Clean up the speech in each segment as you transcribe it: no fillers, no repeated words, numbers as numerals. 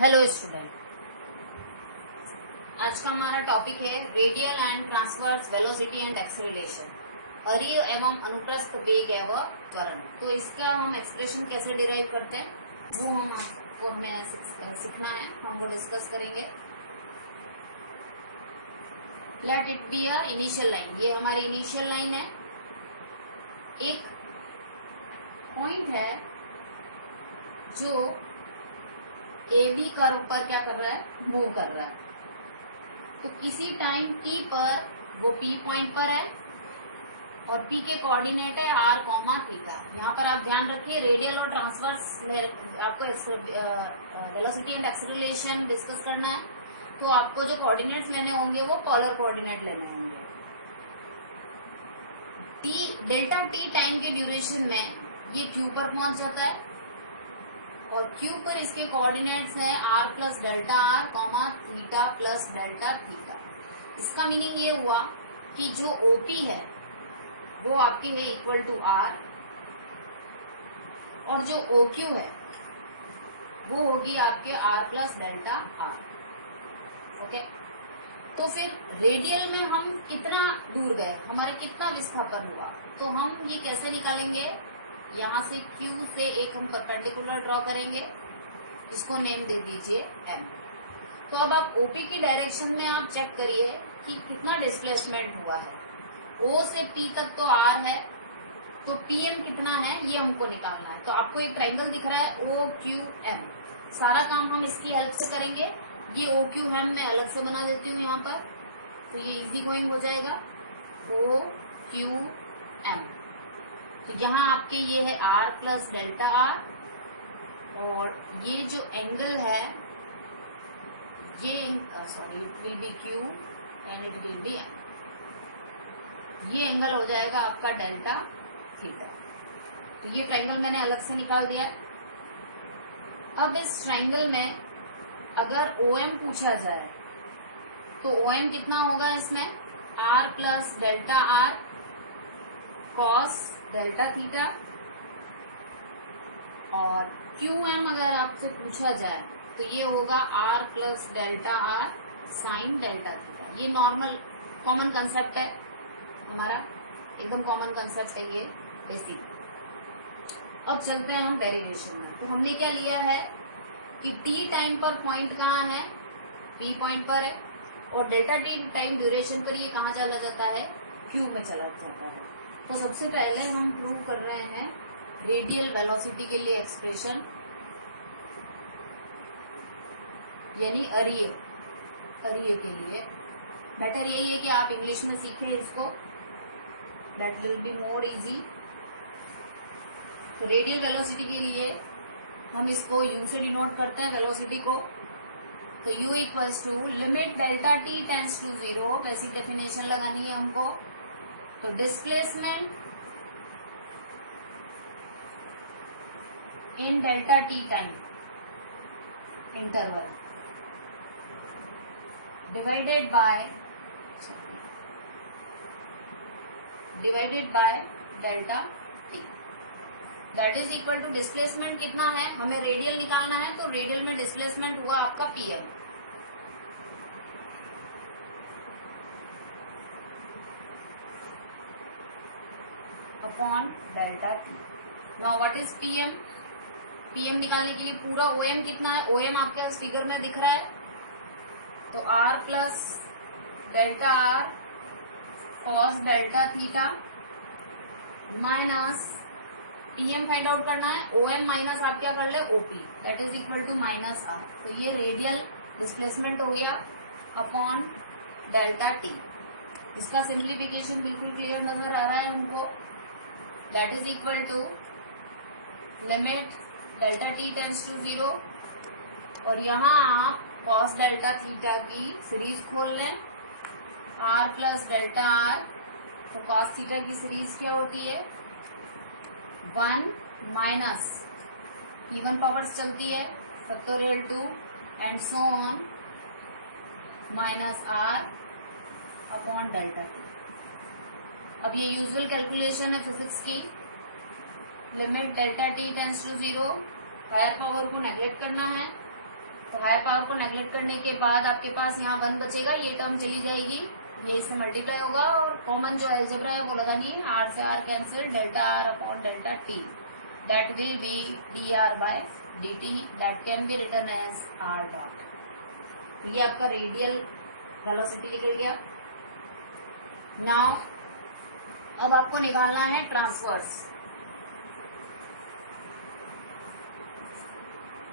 Hello student, आज का हमारा टॉपिक है radial and transverse velocity and acceleration, अरीय एवं अनुप्रस्थ वेग एवं त्वरण। तो इसका हम एक्सप्रेशन कैसे डिराइव करते हैं वो हमें सीखना है, हम वो डिस्कस करेंगे। Let it be a initial line, ये हमारी इनिशियल लाइन है। एक पॉइंट है जो ए बी कर्व पर क्या कर रहा है, मूव कर रहा है। तो किसी टाइम टी पर वो पी पॉइंट पर है और पी के कोऑर्डिनेट है आर कॉमा थीटा। यहाँ पर आप ध्यान रखिए, रेडियल और ट्रांसवर्स में आपको वेलोसिटी एंड एक्सेलरेशन डिस्कस करना है, तो आपको जो कोऑर्डिनेट्स लेने होंगे वो पोलर कोऑर्डिनेट लेने होंगे। टी डेल्टा टी टाइम के ड्यूरेशन में ये क्यू पर पहुंच जाता है और क्यू पर इसके कोऑर्डिनेट्स है R plus delta R comma theta plus delta theta. इसका मीनिंग ये हुआ कि जो ओपी है वो आपकी है इक्वल टू आर और जो ओक्यू है वो होगी आपके R plus delta R. Okay, तो फिर रेडियल में हम कितना दूर गए, हमारे कितना विस्थापन हुआ, तो हम ये कैसे निकालेंगे। यहाँ से Q से एक हम परपेंडिकुलर ड्रॉ करेंगे, इसको नेम दे दीजिए M। तो अब आप OP की डायरेक्शन में आप चेक करिए कि कितना डिस्प्लेसमेंट हुआ है। O से P तक तो R है, तो PM कितना है ये हमको निकालना है। तो आपको एक ट्राइंगल दिख रहा है OQM, सारा काम हम इसकी हेल्प से करेंगे। ये OQM मैं अलग से बना देती हूँ यहाँ पर, तो ये इजी गोइंग हो जाएगा OQM। तो यहाँ आपके ये है R प्लस डेल्टा आर और ये जो एंगल है ये it will be Q and it will be M। ये एंगल हो जाएगा आपका डेल्टा थीटा। तो ये ट्राइंगल मैंने अलग से निकाल दिया है। अब इस ट्राइंगल में अगर OM पूछा जाए तो OM कितना होगा, इसमें R plus delta R cos delta theta और QM अगर आपसे पूछा जाए तो ये होगा R plus delta are sign delta theta. ये नॉर्मल कॉमन कंसेप्ट है हमारा, एकदम कॉमन कंसेप्ट है ये बेसिक। अब चलते हैं हम डेरिवेशन में। तो हमने क्या लिया है कि T टाइम पर पॉइंट कहाँ है, P पॉइंट पर है और डेल्टा T टाइम ड्यूरेशन पर ये कहाँ चला जाता है, Q में चला जाता है। तो सबसे पहले हम प्रूव कर रहे हैं रेडियल वेलोसिटी के लिए एक्सप्रेशन, यानी अरीय के लिए। बेटर यही है कि आप इंग्लिश में सीखें इसको, that will be more easy. तो रेडियल वेलोसिटी के लिए हम इसको U से डिनोट करते हैं वेलोसिटी को। तो U equals to limit delta T tends to 0, basic definition लगानी है हमको। तो displacement in delta T time interval divided by delta T, that is equal to displacement कितना है, हमें रेडियल निकालना है। तो रेडियल में डिस्प्लेसमेंट हुआ आपका PM upon delta T। Now what is PM? PM निकालने के लिए पूरा OM कितना है, OM आपके इस फिगर में दिख रहा है। तो R plus delta R cos delta theta minus PM find out करना है, OM माइनस आप क्या कर ले OP, that is equal to minus R। तो ये रेडियल डिस्प्लेसमेंट हो गया अपॉन डेल्टा T। इसका सिंप्लीफिकेशन बिल्कुल क्लियर नजर आ रहा है हमको, that is equal to limit delta T tends to 0 और यहाँ आप कॉस डेल्टा थीटा की सीरीज खोल लें, R प्लस डेल्टा आर। तो कॉस थीटा की सीरीज क्या होती है, 1 माइनस इवन पावर्स चलती है factorial 2 and so on minus R upon delta T। अब ये यूजुअल कैलकुलेशन है फिजिक्स की, limit delta T tends to 0, higher power को नेग्लेक्ट करना है। तो हायर पावर को नेगलेक्ट करने के बाद आपके पास यहाँ 1 बचेगा, ये टर्म चली जाएगी, ये इससे मल्टीप्लाई होगा और कॉमन जो अलजेब्रा है वो लगानी है, r से r cancel, delta r upon delta t, that will be dr by dt, that can be written as r dot. ये आपका रेडियल वेलोसिटी निकल गया। नाउ अब आपको निकालना है ट्रांसवर्स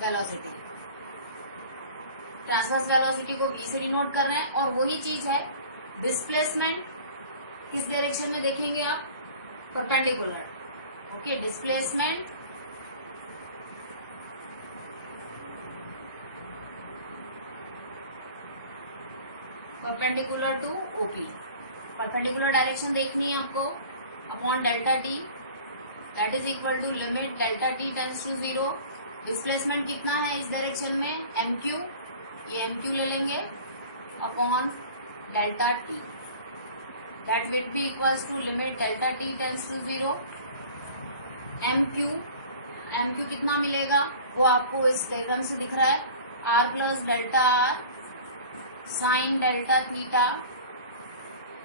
वेलोसिटी। ट्रांसवर्स वेलोसिटी को v से डिनोट कर रहे हैं और वही चीज है डिस्प्लेसमेंट किस डायरेक्शन में देखेंगे आप, perpendicular. Okay, displacement perpendicular to OP, perpendicular direction देखनी है आपको, upon delta t, that is equal to limit delta t tends to 0। Displacement कितना है इस डायरेक्शन में, mq, ये mq ले लेंगे, upon delta t, that will be equals to limit delta t tends to 0। mq कितना मिलेगा वो आपको इस डायग्राम से दिख रहा है, r plus delta r sine delta theta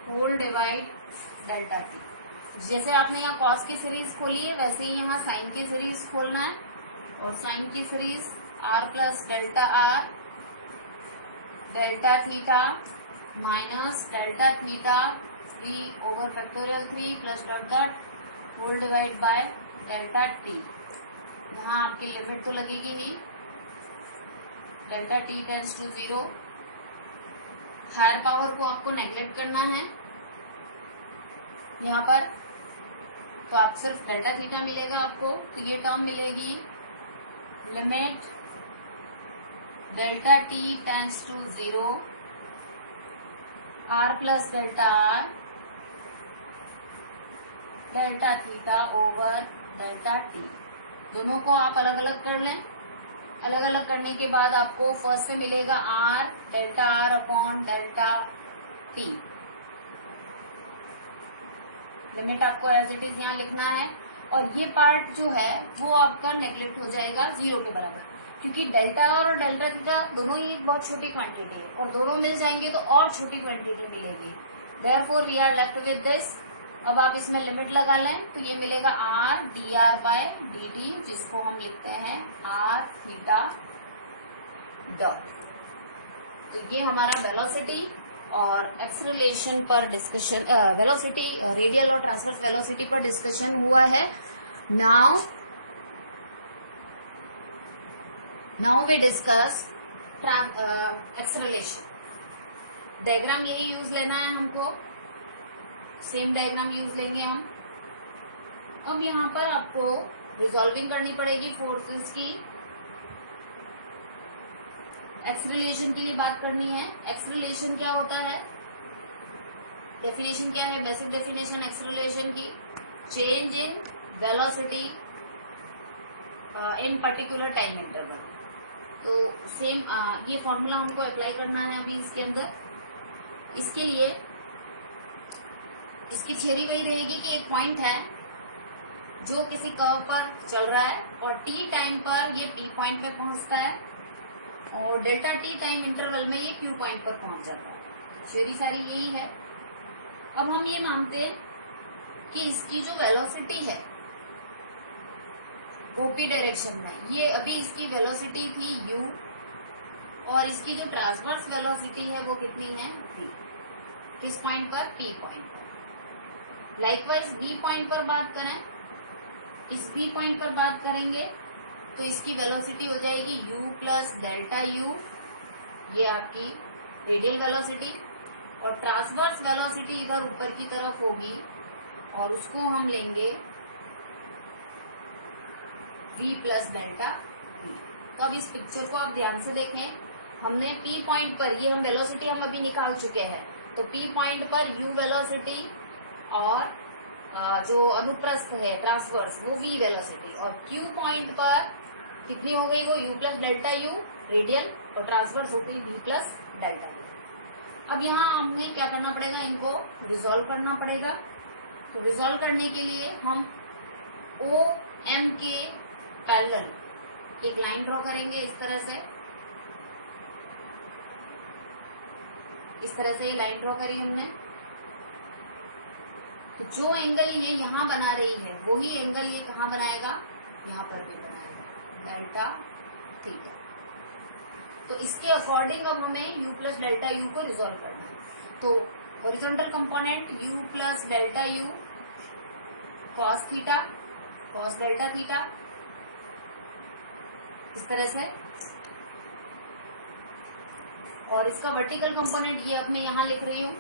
whole divide delta t। जैसे आपने यहाँ कॉस की सीरीज खोली है वैसे ही यहाँ साइन की सीरीज खोलना है, और साइन की series r plus delta r delta theta minus delta theta 3 over factorial 3 plus dot dot whole divide by delta t। यहाँ आपकी लिमिट तो लगेगी ही, delta t tends to 0। Higher power को आपको नेगलेक्ट करना है यहाँ पर, तो आप सिर्फ डेल्टा थीटा मिलेगा आपको, तो ये टर्म मिलेगी limit delta t tends to 0 r plus delta r delta theta over delta t। दोनों को आप अलग अलग कर लें, अलग अलग करने के बाद आपको फर्स्ट में मिलेगा r delta r upon delta t। Limit आपको एज इट इज यहाँ लिखना है, और ये पार्ट जो है वो आपका नेगलेक्ट हो जाएगा 0 के बराबर, क्योंकि डेल्टा और डेल्टा थीटा दोनों ही एक बहुत छोटी क्वांटिटी है और दोनों मिल जाएंगे तो और छोटी क्वांटिटी मिलेगी। Therefore we are left with this. अब आप इसमें लिमिट लगा लें तो ये मिलेगा r dr बाय dt, जिसको हम लिखते हैं r थीटा डॉट। तो ये हमारा वेलोसिटी और एक्सेलरेशन पर डिस्कशन, वेलोसिटी रेडियल और ट्रांसवर्स वेलोसिटी पर डिस्कशन हुआ है। Now we discuss acceleration. Diagram यही यूज लेना है हमको, सेम डायग्राम यूज लेंगे हम। अब यहाँ पर आपको रिजॉल्विंग करनी पड़ेगी फोर्सेस की। एक्सेलरेशन के लिए बात करनी है। एक्सेलरेशन क्या होता है, डेफिनेशन क्या है, बेसिक डेफिनेशन एक्सेलरेशन की, change in velocity in particular time interval. तो सेम ये फॉर्मूला हमको अप्लाई करना है अभी इसके अंदर। इसके लिए इसकी थ्योरी वही रहेगी कि एक पॉइंट है जो किसी कर्व पर चल रहा है और t टाइम पर ये p पॉइंट पे पहुंचता है और डेल्टा t टाइम इंटरवल में ये q पॉइंट पर पहुंच जाता है। थ्योरी सारी यही है। अब हम ये मानते हैं कि इसकी जो वेलोसिटी है OP डायरेक्शन में, ये अभी इसकी वेलोसिटी थी u और इसकी जो ट्रांसवर्स वेलोसिटी है वो कितनी है v। किस पॉइंट पर, p पॉइंट पर। लाइकवाइज b पॉइंट पर बात करें, इस b पॉइंट पर बात करेंगे तो इसकी वेलोसिटी हो जाएगी u प्लस डेल्टा u, ये आपकी रेडियल वेलोसिटी, और ट्रांसवर्स वेलोसिटी इधर ऊपर की तरफ होगी और उसको हम लेंगे v प्लस डेल्टा v। तो अब इस पिक्चर को आप ध्यान से देखें, हमने p पॉइंट पर, ये हम वेलोसिटी हम अभी निकाल चुके हैं, तो p पॉइंट पर u वेलोसिटी और जो अनुप्रस्थ है ट्रांसवर्स वो v वेलोसिटी, और q पॉइंट पर कितनी हो गई वो u plus delta u radial और ट्रांसवर्स हो गई v प्लस डेल्टा। अब यहाँ हमने क्या करना पड़ेगा, इनको रिजॉल्व करना पड़ेगा। तो रिजॉल्व करने के लिए हम OM के पैरेलल एक लाइन ड्रॉ करेंगे इस तरह से, इस तरह से ये लाइन ड्रॉ करी हमने। तो जो एंगल ये यहाँ बना रही है वही एंगल ये कहाँ बनाएगा, यहाँ पर भी बनाएगा, डेल्टा थीटा। तो इसके अकॉर्डिंग अब हमें u प्लस डेल्टा यू को रिजॉल्व करना है। तो horizontal component u plus delta U cos theta cos delta theta, इस तरह से। और इसका वर्टिकल कंपोनेंट ये अब मैं यहाँ लिख रही हूँ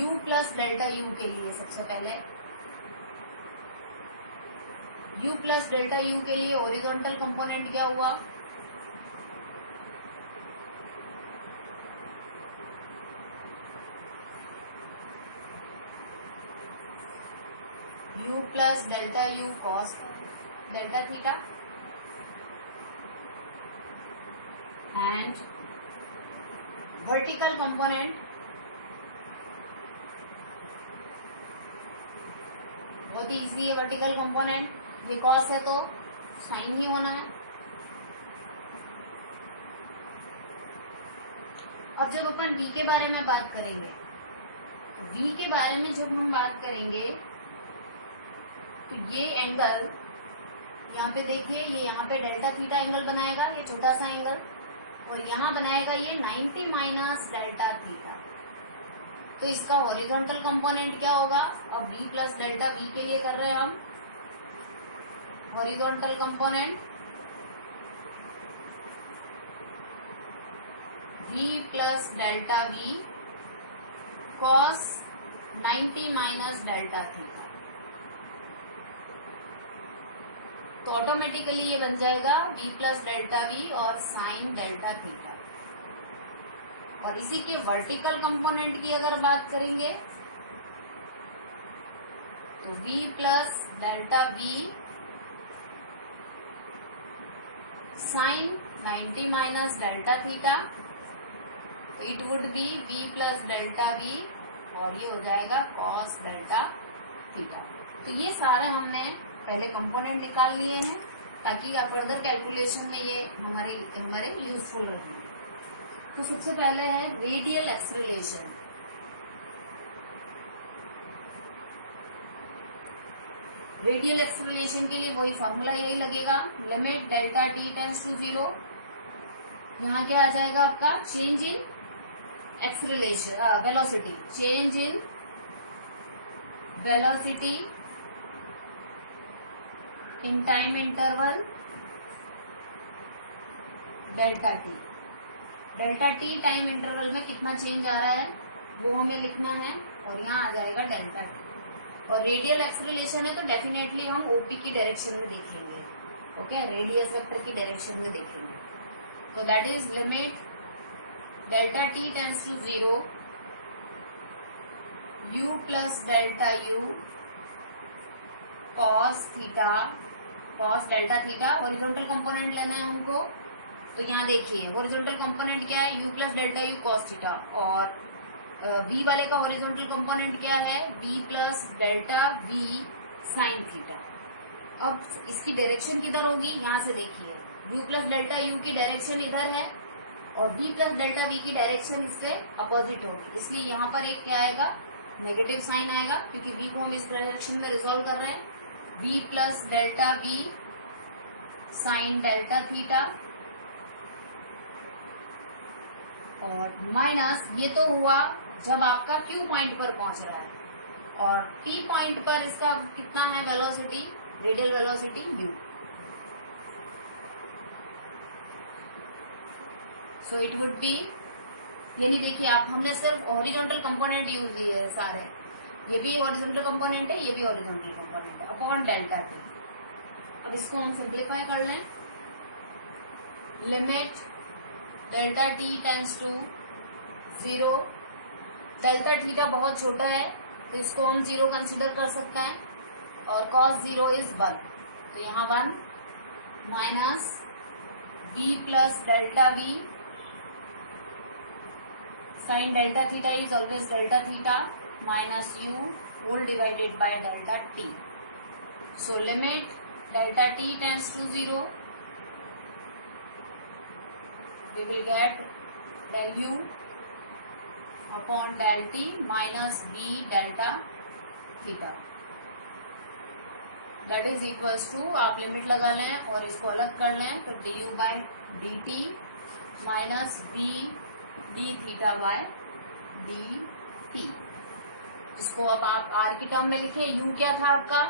u प्लस डेल्टा यू के लिए। सबसे पहले u प्लस डेल्टा यू के लिए हॉरिजॉन्टल कंपोनेंट क्या हुआ, u plus delta U cos delta theta and vertical component बहुत ही इजी है। वर्टिकल कंपोनेंट ये कॉस है तो साइन ही होना है। अब जब अपन v के बारे में बात करेंगे, v के बारे में जब हम बात करेंगे तो ये एंगल यहाँ पे देखिए, ये यहाँ पे डेल्टा थीटा एंगल बनाएगा, ये छोटा सा एंगल, और यहाँ बनाएगा ये 90 माइनस डेल्टा थीटा। तो इसका हॉरिजॉन्टल कंपोनेंट क्या होगा, अब v प्लस डेल्टा v के लिए कर रहे हैं हम। Horizontal component v plus delta v cos 90 minus delta theta. तो ऑटोमेटिकली ये बन जाएगा v प्लस डेल्टा v और साइन डेल्टा थीटा। और इसी के वर्टिकल कंपोनेंट की अगर बात करेंगे तो v plus delta v sine 90 minus delta theta. तो it would be v plus delta v और ये हो जाएगा कॉस डेल्टा थीटा। तो ये सारे हमने पहले कंपोनेंट निकाल लिए हैं ताकि फर्दर कैलकुलेशन में ये हमारे यूजफुल रहे। तो सबसे पहले है रेडियल एक्सेलरेशन। रेडियल एक्सेलरेशन के लिए वही फॉर्मूला यही लगेगा, limit delta T tends to 0। यहाँ क्या आ जाएगा आपका, change in acceleration velocity, change in velocity in time interval delta T. Delta T time interval में कितना चेंज आ रहा है वो हमें लिखना है, और यहाँ आ जाएगा डेल्टा टी। और रेडियल एक्सेलरेशन है तो डेफिनेटली हम ओपी की डायरेक्शन में देखेंगे, ओके, रेडियस वेक्टर की डायरेक्शन में देखेंगे। तो that is limit delta T tends to 0 u plus delta u cos theta cos delta theta. Horizontal component लेना है हमको, तो यहाँ देखिए हॉरिजॉन्टल कंपोनेंट क्या है, u plus delta u cos theta, और v वाले का हॉरिजॉन्टल कंपोनेंट क्या है, v plus delta v sine theta. अब इसकी डायरेक्शन किधर होगी, यहाँ से देखिए u प्लस डेल्टा u की डायरेक्शन इधर है और v प्लस डेल्टा v की डायरेक्शन इससे अपोजिट होगी, इसलिए यहाँ पर एक क्या आएगा, नेगेटिव साइन आएगा, क्योंकि v को हम इस डायरेक्शन में रिजॉल्व कर रहे हैं। v plus delta v sine delta theta और माइनस ये तो हुआ जब आपका Q पॉइंट पर पहुंच रहा है, और P पॉइंट पर इसका कितना है velocity, radial velocity u। So it would B, यही देखिए आप, हमने सिर्फ हॉरिजॉन्टल कंपोनेंट यूज किए हैं सारे, ये भी हॉरिजॉन्टल कंपोनेंट है, ये भी हॉरिजॉन्टल कंपोनेंट है, अपॉन डेल्टा टी। अब इसको हम सिंप्लीफाई कर लें, limit delta T tends to 0। Delta theta बहुत छोटा है तो इसको हम 0 कंसिडर कर सकते हैं, और cos 0 इज 1, तो यहाँ 1 minus v plus delta v sine delta theta is always delta theta minus u whole divided by delta t। So limit delta t tends to 0, we will get del u upon del T minus B delta theta, that is equals to, आप limit लगा लें और इसको अलग कर लें, तो D U by D T minus B D theta by D T. इसको अब आप आर की टर्म में लिखें, यू क्या था आपका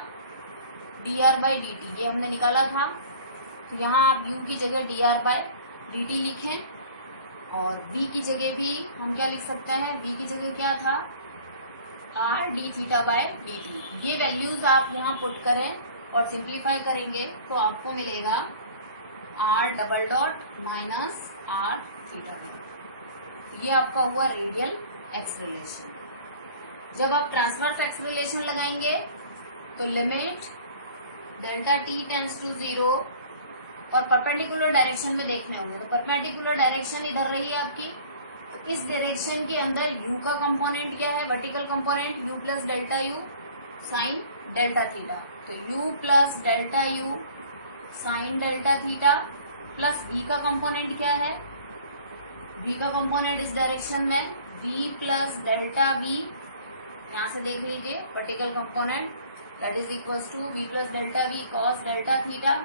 D R by D T, ये हमने निकाला था, तो यहाँ आप u की जगह D R by D T लिखें, और b की जगह भी हम क्या लिख सकते हैं, b की जगह क्या था r D theta by D T. ये वैल्यूज आप यहाँ पुट करें और सिंप्लीफाई करेंगे तो आपको मिलेगा r double dot minus r theta dot. ये आपका हुआ रेडियल एक्सेलरेशन। जब आप ट्रांसवर्स एक्सेलरेशन लगाएंगे तो limit delta T tends to 0 और परपेंडिकुलर डायरेक्शन में देखने होंगे, तो परपेंडिकुलर डायरेक्शन इधर रही है आपकी, तो इस डायरेक्शन के अंदर u का कंपोनेंट क्या है, vertical component u plus delta u sine delta theta, तो u plus delta u sine delta theta plus v का कंपोनेंट क्या है, v का कंपोनेंट इस डायरेक्शन में v प्लस डेल्टा v, यहाँ से देख लीजिए vertical component, that is equals to v plus delta v cos delta theta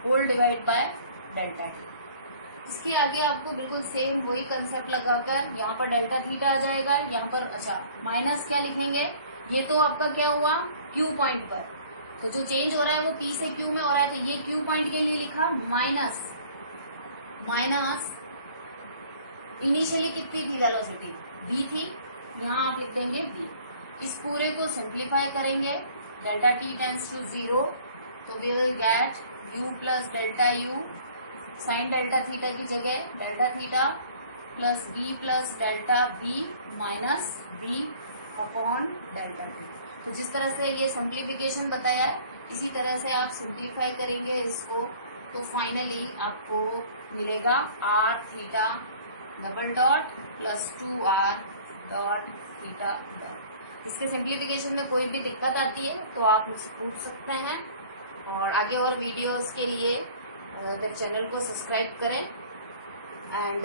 whole divide by delta T. इसके आगे आपको बिल्कुल सेम वही कंसेप्ट लगाकर यहाँ पर डेल्टा थीटा आ जाएगा, यहाँ पर अच्छा माइनस क्या लिखेंगे, ये तो आपका क्या हुआ Q पॉइंट पर, तो जो चेंज हो रहा है वो P से Q में हो रहा है, तो ये Q पॉइंट के लिए लिखा माइनस, माइनस इनिशियली कितनी थी वेलोसिटी v थी, यहाँ आप लिख देंगे v। इस पूरे को सिंप्लीफाई करेंगे, डेल्टा टी टेंड्स टू 0, तो we will get u plus delta u sine delta theta की जगह delta theta plus v plus delta v minus v upon delta T. तो जिस तरह से ये सिंप्लीफिकेशन बताया इसी तरह से आप सिंप्लीफाई करेंगे इसको, तो फाइनली आपको मिलेगा r theta double dot plus 2r dot theta dot. इसके सिंप्लीफिकेशन में कोई भी दिक्कत आती है तो आप मुझसे पूछ सकते हैं, और आगे और वीडियोस के लिए मेरे चैनल को सब्सक्राइब करें, एंड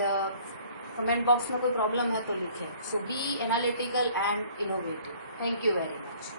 कमेंट बॉक्स में कोई प्रॉब्लम है तो लिखें। So be analytical and innovative. Thank you very much.